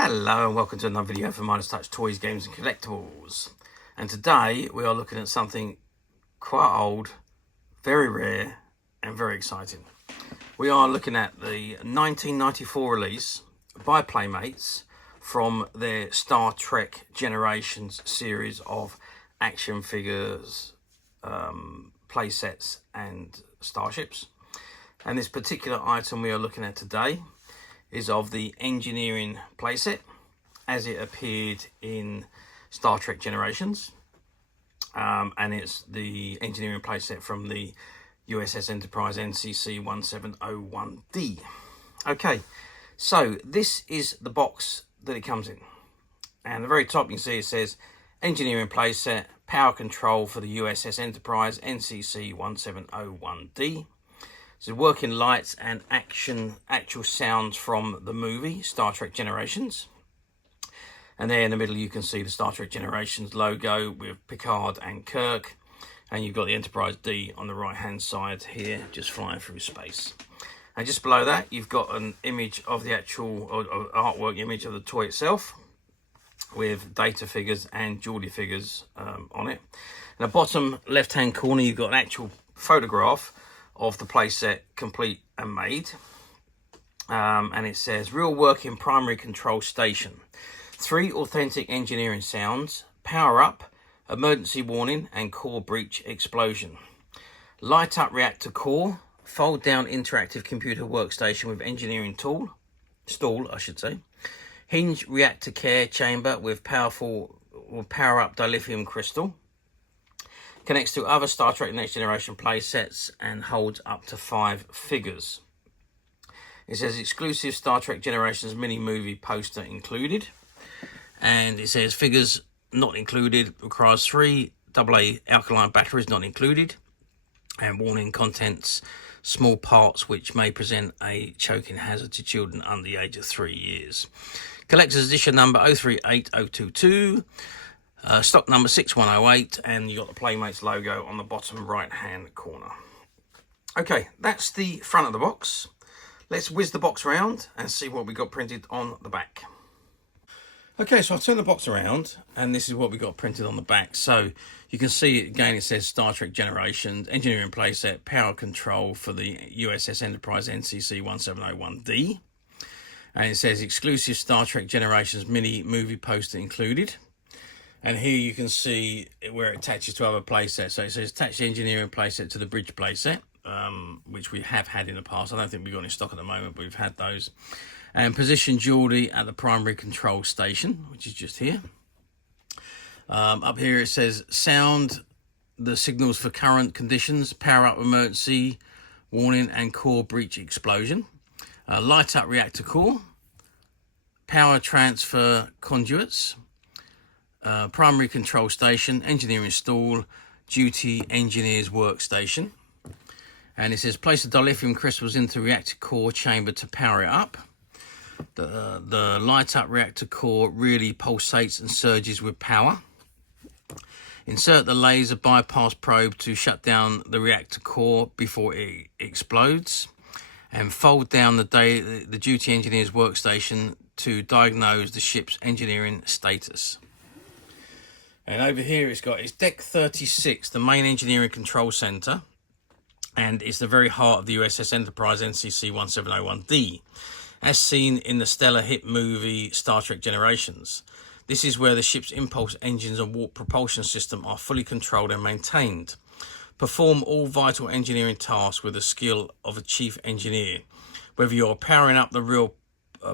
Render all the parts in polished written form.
Hello and welcome to another video for Midas Touch Toys, Games and Collectibles. And today we are looking at something quite old, very rare and very exciting. We are looking at the 1994 release by Playmates from their Star Trek Generations series of action figures, playsets and starships. And this particular item we are looking at today is of the engineering playset as it appeared in Star Trek Generations, and it's the engineering playset from the USS Enterprise NCC-1701D. Okay, so this is the box that it comes in, and at the very top you can see it says engineering playset, power control for the USS Enterprise NCC-1701D. So working lights and actual sounds from the movie Star Trek Generations. And there in the middle you can see the Star Trek Generations logo with Picard and Kirk. And you've got the Enterprise D on the right hand side here, just flying through space. And just below that you've got an image of the actual artwork image of the toy itself, with data figures and jewelry figures on it. In the bottom left hand corner you've got an actual photograph of the playset complete and made, and it says real working primary control station, 3 authentic engineering sounds, power up, emergency warning and core breach explosion, light up reactor core, fold down interactive computer workstation with engineering stool I should say, hinged reactor care chamber with power up dilithium crystal, connects to other Star Trek Next Generation play sets and holds up to 5 figures. It says exclusive Star Trek Generations mini movie poster included. And it says figures not included, requires 3 AA alkaline batteries not included. And warning contents, small parts which may present a choking hazard to children under the age of 3 years. Collector's edition number 038022. Stock number 6108, and you got the Playmates logo on the bottom right hand corner. Okay, that's the front of the box. Let's whiz the box around and see what we got printed on the back. Okay, so I'll turn the box around and this is what we got printed on the back. So you can see again, it says Star Trek Generations, engineering playset, power control for the USS Enterprise NCC-1701D. And it says exclusive Star Trek Generations mini movie poster included. And here you can see where it attaches to other playsets. So it says attach the engineering playset to the bridge playset, which we have had in the past. I don't think we've got any stock at the moment, but we've had those. And position jewelry at the primary control station, which is just here. Up here it says sound the signals for current conditions, power up emergency warning and core breach explosion. Light up reactor core, power transfer conduits, primary control station, engineering stool, duty engineer's workstation. And it says place the dilithium crystals into the reactor core chamber to power it up. The light up reactor core really pulsates and surges with power. Insert the laser bypass probe to shut down the reactor core before it explodes. And fold down the duty engineer's workstation to diagnose the ship's engineering status. And over here it's Deck 36, the main engineering control center. And it's the very heart of the USS Enterprise NCC-1701D, as seen in the stellar hit movie Star Trek Generations. This is where the ship's impulse engines and warp propulsion system are fully controlled and maintained. Perform all vital engineering tasks with the skill of a chief engineer. Whether you're powering up the real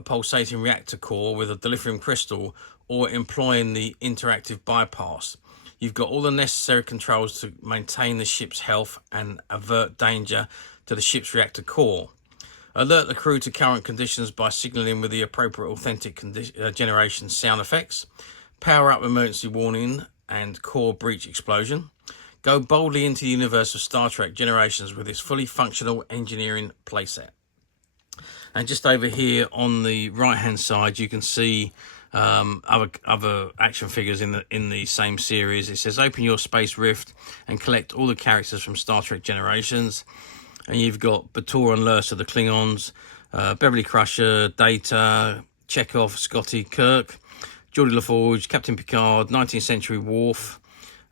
pulsating reactor core with a dilithium crystal or employing the interactive bypass, you've got all the necessary controls to maintain the ship's health and avert danger to the ship's reactor core. Alert the crew to current conditions by signaling with the appropriate authentic generation sound effects. Power up emergency warning and core breach explosion. Go boldly into the universe of Star Trek Generations with this fully functional engineering playset. And just over here on the right hand side you can see other action figures in the same series. It says open your space rift and collect all the characters from Star Trek Generations. And you've got Bator and Lursa, the Klingons, Beverly Crusher, Data, Chekhov, Scotty, Kirk, Geordie LaForge, Captain Picard, 19th Century Worf,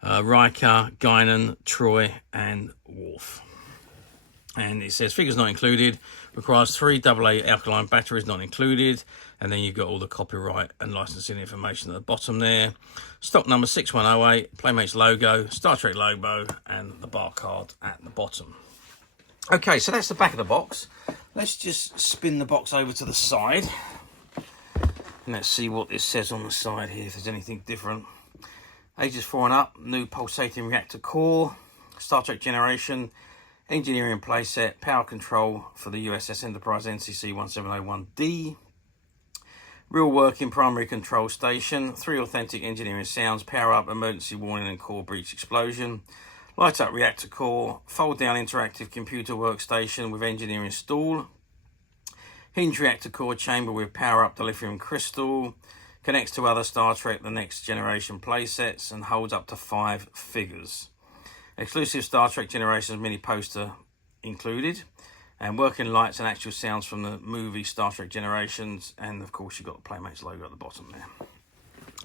Riker, Guinan, Troy, and Worf. And it says figures not included, requires 3 AA alkaline batteries not included, and then you've got all the copyright and licensing information at the bottom there. Stock number 6108, Playmates logo, Star Trek logo, and the bar card at the bottom. Okay, so that's the back of the box. Let's just spin the box over to the side. And let's see what this says on the side here, if there's anything different. Ages 4 and up, new pulsating reactor core, Star Trek generation, engineering playset, power control for the USS Enterprise NCC-1701D, real working primary control station, 3 authentic engineering sounds, power up, emergency warning and core breach explosion, light up reactor core, fold down interactive computer workstation with engineering stool, Hinged reactor core chamber with power up dilithium crystal, connects to other Star Trek The Next Generation playsets and holds up to 5 figures. Exclusive Star Trek Generations mini poster included, and working lights and actual sounds from the movie Star Trek Generations, and of course you've got the Playmates logo at the bottom there.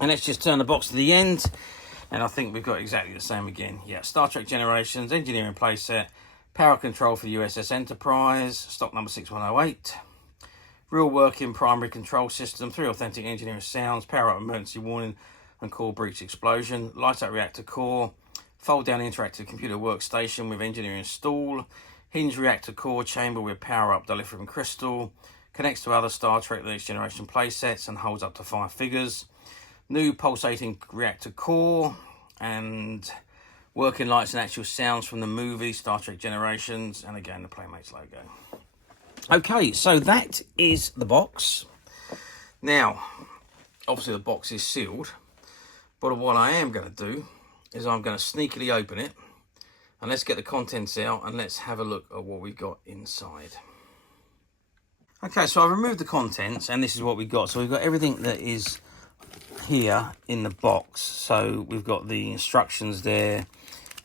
And let's just turn the box to the end, and I think we've got exactly the same again. Yeah, Star Trek Generations, engineering playset, power control for USS Enterprise, stock number 6108. Real working primary control system, 3 authentic engineering sounds, power up emergency warning and core breach explosion, light up reactor core, fold down interactive computer workstation with engineering stool, Hinged reactor core chamber with power up dilithium crystal, connects to other Star Trek The Next Generation playsets and holds up to 5 figures. New pulsating reactor core and working lights and actual sounds from the movie Star Trek Generations, and again the Playmates logo. Okay, so that is the box. Now, obviously the box is sealed, but what I am going to do is I'm going to sneakily open it, and let's get the contents out and let's have a look at what we've got inside. Okay, so I've removed the contents, and this is what we've got. So we've got everything that is here in the box. So we've got the instructions there.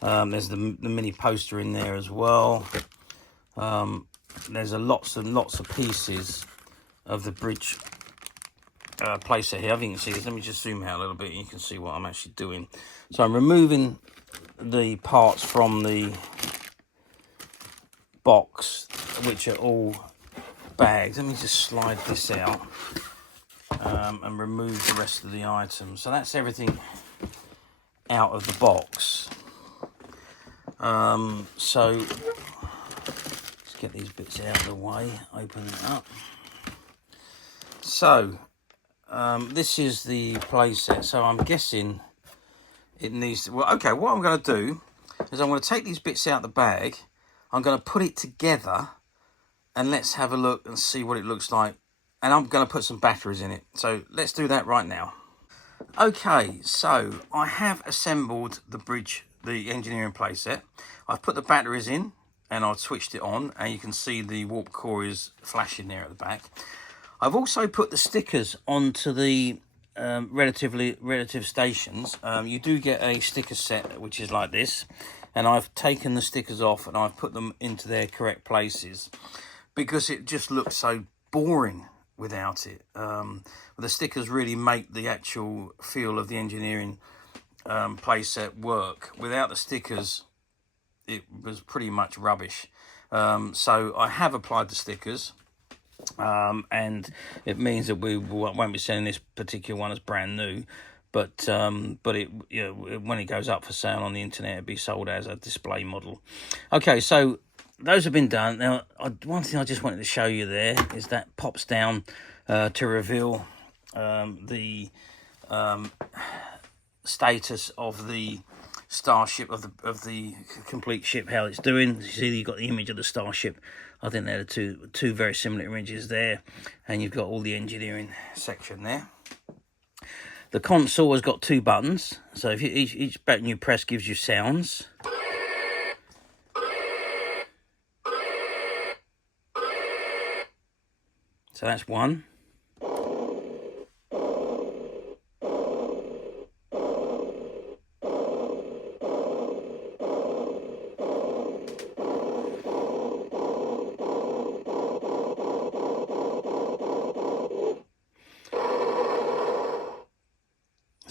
There's the mini poster in there as well. There's lots and lots of pieces of the bridge playset here. I think you can see this. Let me just zoom out a little bit and you can see what I'm actually doing. So I'm removing the parts from the box, which are all bags. Let me just slide this out and remove the rest of the items. So that's everything out of the box. So get these bits out of the way, open it up. So this is the playset, so I'm guessing it needs to, well, okay, what I'm going to do is I'm going to take these bits out of the bag, I'm going to put it together, and let's have a look and see what it looks like, and I'm going to put some batteries in it. So let's do that right now. Okay, so I have assembled the bridge, the engineering playset. I've put the batteries in and I've switched it on, and you can see the warp core is flashing there at the back. I've also put the stickers onto the relative stations. You do get a sticker set which is like this, and I've taken the stickers off and I've put them into their correct places because it just looks so boring without it. The stickers really make the actual feel of the engineering playset work. Without the stickers, it was pretty much rubbish. So I have applied the stickers, and it means that we won't be selling this particular one as brand new, but it, you know, when it goes up for sale on the internet, it'll be sold as a display model. Okay, so those have been done. Now, one thing I just wanted to show you there is that pops down to reveal the status of the starship, of the complete ship, how it's doing. You see, you've got the image of the starship. I think they're the two very similar images there, and you've got all the engineering section there. The console has got 2 buttons, so if each button you press gives you sounds. So that's one.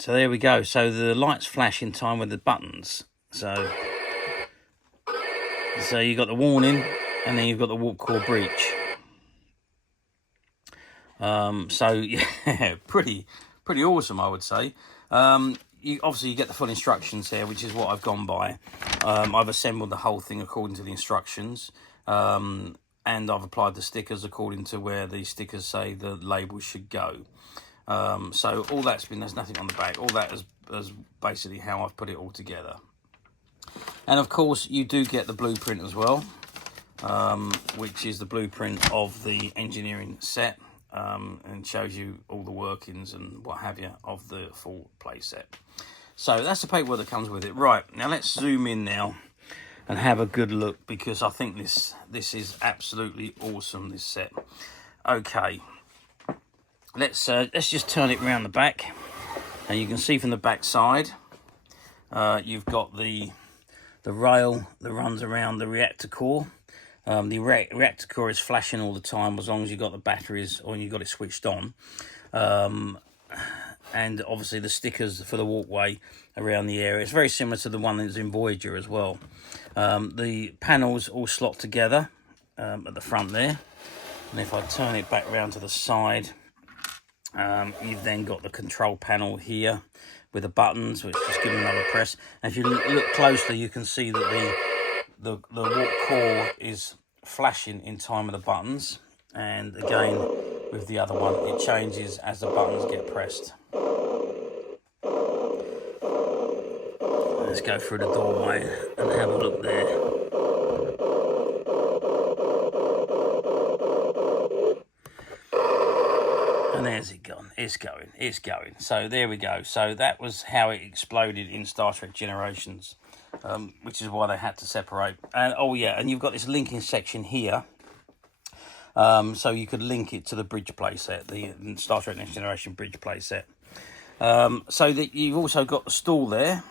So there we go. So the lights flash in time with the buttons. So you've got the warning, and then you've got the warp core breach. So yeah, pretty awesome, I would say. Obviously you get the full instructions here, which is what I've gone by. I've assembled the whole thing according to the instructions, and I've applied the stickers according to where the stickers say the label should go. So all that's been, there's nothing on the back. All that is basically how I've put it all together. And of course you do get the blueprint as well, which is the blueprint of the engineering set, and shows you all the workings and what have you of the full playset. So that's the paperwork that comes with it. Right, now let's zoom in now and have a good look, because I think this is absolutely awesome, this set. Okay, let's just turn it around the back, and you can see from the back side you've got the rail that runs around the reactor core. The reactor core is flashing all the time as long as you've got the batteries or you've got it switched on. And obviously the stickers for the walkway around the area. It's very similar to the one that's in Voyager as well. The panels all slot together at the front there. And if I turn it back round to the side, you've then got the control panel here with the buttons, which just give them another press. And if you look closely, you can see that the warp core is flashing in time with the buttons, and again with the other one it changes as the buttons get pressed. Let's go through the doorway and have a look there. And there's it gone. It's going. So there we go. So that was how it exploded in Star Trek Generations. Which is why they had to separate. And oh yeah, and you've got this linking section here, so you could link it to the bridge playset, the Star Trek Next Generation bridge playset. So that you've also got the stool there,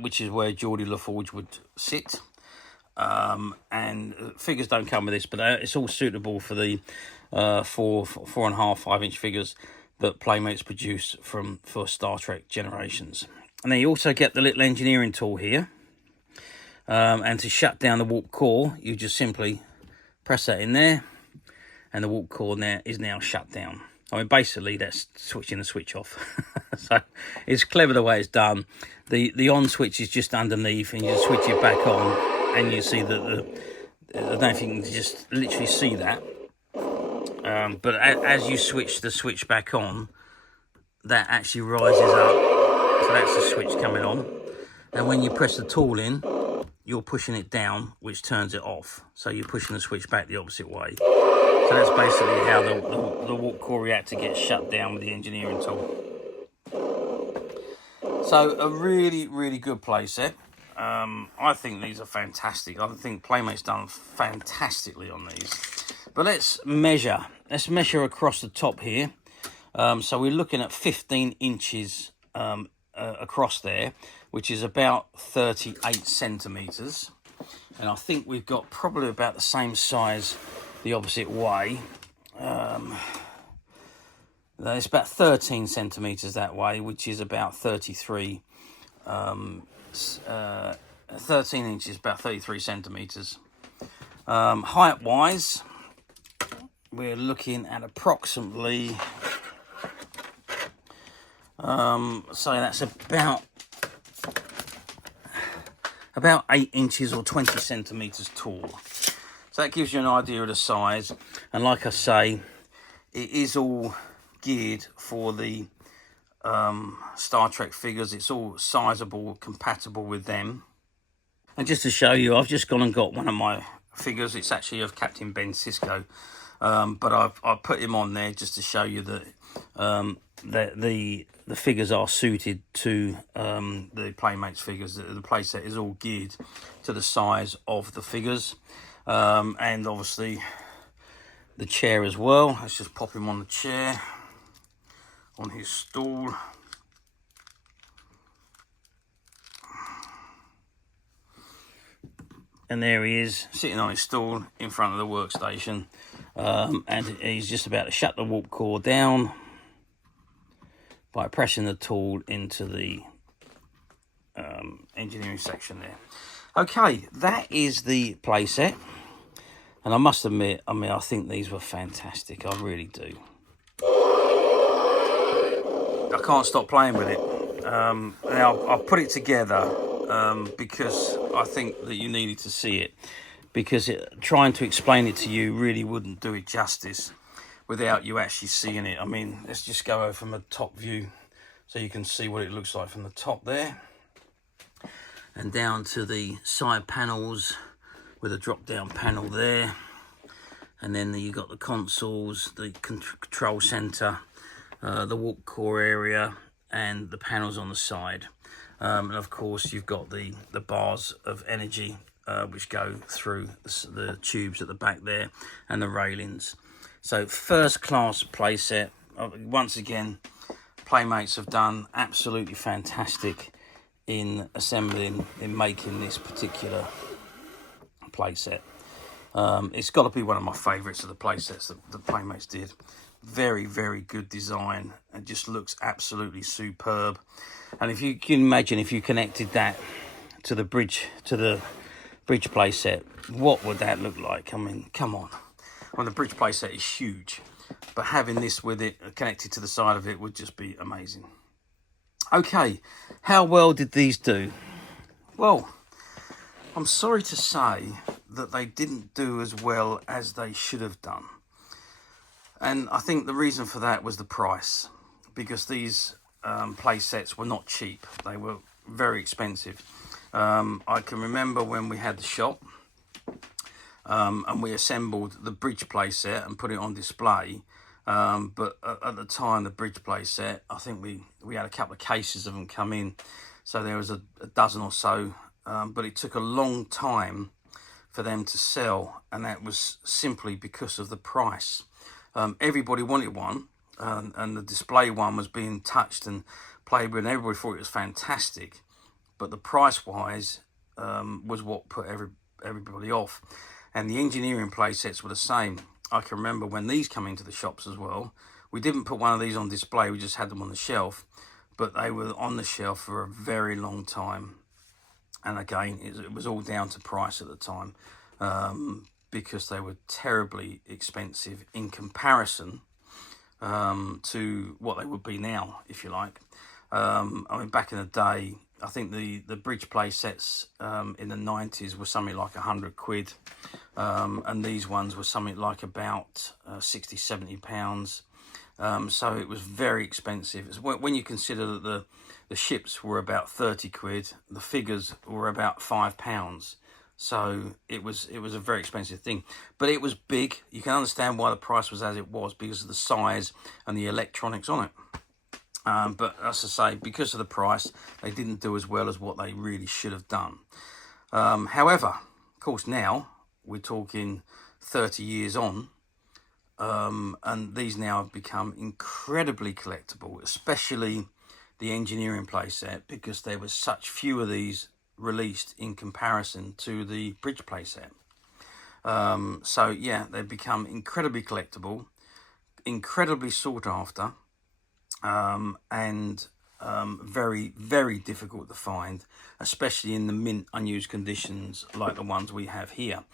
which is where Geordie LaForge would sit. And figures don't come with this, but it's all suitable for the 4.5, 5-inch figures that Playmates produce for Star Trek Generations. And then you also get the little engineering tool here. And to shut down the warp core, you just simply press that in there, and the warp core there is now shut down. I mean, basically that's switching the switch off. So it's clever the way it's done. The on switch is just underneath, and you just switch it back on, and you see that I don't know if you can just literally see that. But as you switch the switch back on, that actually rises up. So that's the switch coming on, and when you press the tool in, you're pushing it down, which turns it off. So you're pushing the switch back the opposite way. So that's basically how the warp core reactor gets shut down with the engineering tool. So a really good playset. I think these are fantastic. I think Playmates done fantastically on these. But let's measure across the top here. So we're looking at 15 inches across there, which is about 38 centimeters, and I think we've got probably about the same size the opposite way. It's about 13 centimeters that way, which is about 33 13 inches, about 33 centimeters. Height wise, we're looking at approximately so that's about 8 inches or 20 centimeters tall. So that gives you an idea of the size. And like I say, it is all geared for the Star Trek figures. It's all sizable, compatible with them. And just to show you, I've just gone and got one of my figures. It's actually of Captain Ben Sisko, but I've put him on there just to show you that the figures are suited to the Playmates figures. The playset is all geared to the size of the figures, and obviously the chair as well. Let's just pop him on the chair, on his stool. And there he is, sitting on his stool in front of the workstation, and he's just about to shut the warp core down. by pressing the tool into the engineering section there. Okay, that is the playset, and I must admit, I think these were fantastic. I really do. I can't stop playing with it. Now I'll put it together because I think that you needed to see it, because trying to explain it to you really wouldn't do it justice without you actually seeing it. I mean, let's just go over from a top view so you can see what it looks like from the top there, and down to the side panels with a drop down panel there, and then you've got the consoles, the control center, the warp core area, and the panels on the side, and of course you've got the bars of energy which go through the tubes at the back there, and the railings. So first class playset. Once again, Playmates have done absolutely fantastic in assembling, in making this particular playset. It's got to be one of my favorites of the playsets that Playmates did. Very, very good design, and just looks absolutely superb. And if you can imagine, if you connected that to the bridge playset, what would that look like? I mean, come on. Well, the bridge playset is huge, but having this with it connected to the side of it would just be amazing. Okay, how well did these do? Well, I'm sorry to say that they didn't do as well as they should have done. And I think the reason for that was the price, because these play sets were not cheap. They were very expensive. I can remember when we had the shop and we assembled the bridge play set and put it on display. But at the time, the bridge play set, I think we had a couple of cases of them come in. So there was a dozen or so, but it took a long time for them to sell. And that was simply because of the price. Everybody wanted one, and the display one was being touched and played with, and everybody thought it was fantastic. But the price-wise was what put everybody off. And the engineering play sets were the same. I can remember when these come into the shops as well, we didn't put one of these on display, we just had them on the shelf. But they were on the shelf for a very long time. And again, it was all down to price at the time. Because they were terribly expensive in comparison to what they would be now, if you like. I mean, back in the day, I think the bridge play sets in the 90s were something like 100 quid, and these ones were something like about 60-70 pounds. So it was very expensive. When you consider that the ships were about 30 quid, the figures were about £5. So it was a very expensive thing, but it was big. You can understand why the price was as it was, because of the size and the electronics on it. But as I say, because of the price, they didn't do as well as what they really should have done. However, of course, now we're talking 30 years on, and these now have become incredibly collectible, especially the engineering playset, because there was such few of these released in comparison to the bridge playset. So yeah, they've become incredibly collectible, incredibly sought after, and very, very difficult to find, especially in the mint unused conditions like the ones we have here.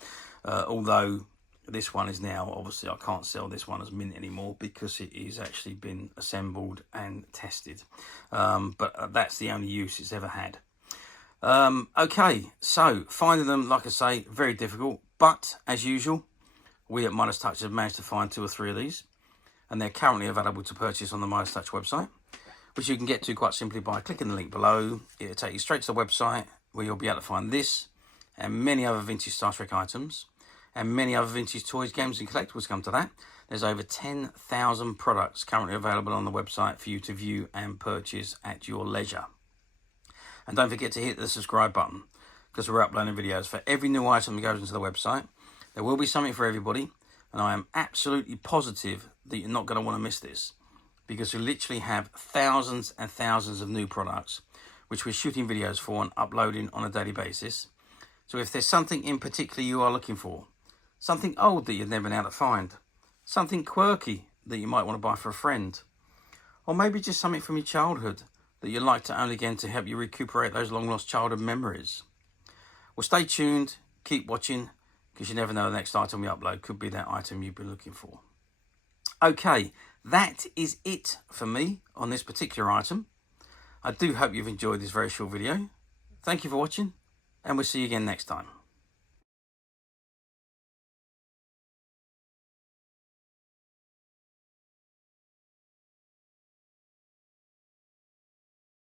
Although this one is now, obviously I can't sell this one as mint anymore because it is actually been assembled and tested. But that's the only use it's ever had. Okay, so finding them, like I say, very difficult, but as usual, we at Midas Touch have managed to find 2 or 3 of these, and they're currently available to purchase on the Midas Touch website, which you can get to quite simply by clicking the link below. It'll take you straight to the website where you'll be able to find this and many other vintage Star Trek items and many other vintage toys, games and collectibles. Come to that. There's over 10,000 products currently available on the website for you to view and purchase at your leisure. And don't forget to hit the subscribe button, because we're uploading videos for every new item that goes into the website. There will be something for everybody, and I am absolutely positive that you're not going to want to miss this, because we literally have thousands and thousands of new products which we're shooting videos for and uploading on a daily basis. So if there's something in particular you are looking for, something old that you've never been able to find, something quirky that you might want to buy for a friend, Or maybe just something from your childhood that you'd like to own again to help you recuperate those long lost childhood memories. Well, stay tuned, keep watching, because you never know the next item we upload could be that item you've been looking for. Okay, that is it for me on this particular item. I do hope you've enjoyed this very short video. Thank you for watching, and we'll see you again next time.